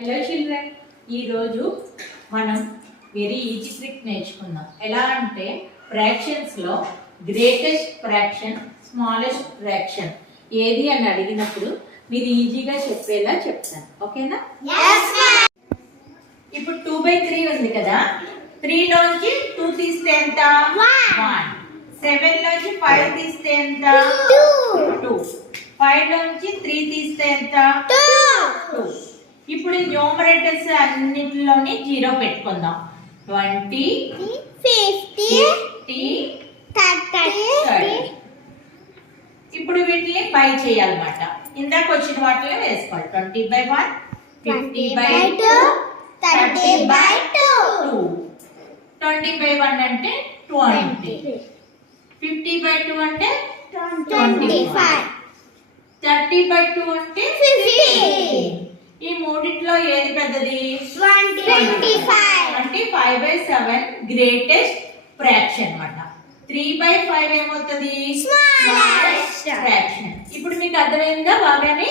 Hello children, ఈరోజు మనం very easy trick నేర్చుకుందాం. ఎలా అంటే ఫ్రాక్షన్స్లో గ్రేటెస్ట్ ఫ్రాక్షన్, స్మాలెస్ట్ ఫ్రాక్షన్ ఏది అని అడిగినప్పుడు మీరు ఈజీగా చెప్పేలా చెప్తాను. ఓకేనా? ఇప్పుడు 2/3 ఉంది కదా, 3 లోంచి 2 తీస్తే ఎంత? 1. 7 లోంచి 5 తీస్తే ఎంత? 2. 5 లోంచి 3 తీస్తే ఎంత? 2. ఇప్పుడు న్యూమరేటర్స్ అన్నిటిలోని 0 పెట్టుకుందాం. 20, 50, 30. ఇప్పుడు వీటిని బై చేయాలన్నమాట. ఇందాక వచ్చిన వాటిలో వేసుకోవాలి. 20/1, 50/2, 30/2. 20/1 అంటే 20, 50/2 అంటే 25, 30/2 అంటే 50. ఈ మూడిట్లో ఏది పెద్దది? 25. అంటే 5/7 గ్రేటెస్ట్ ఫ్రాక్షన్ అన్నమాట. 3/5 ఏమవుతుంది? Smallest fraction. ఇప్పుడు మీకు అర్థమైందా బాగానే?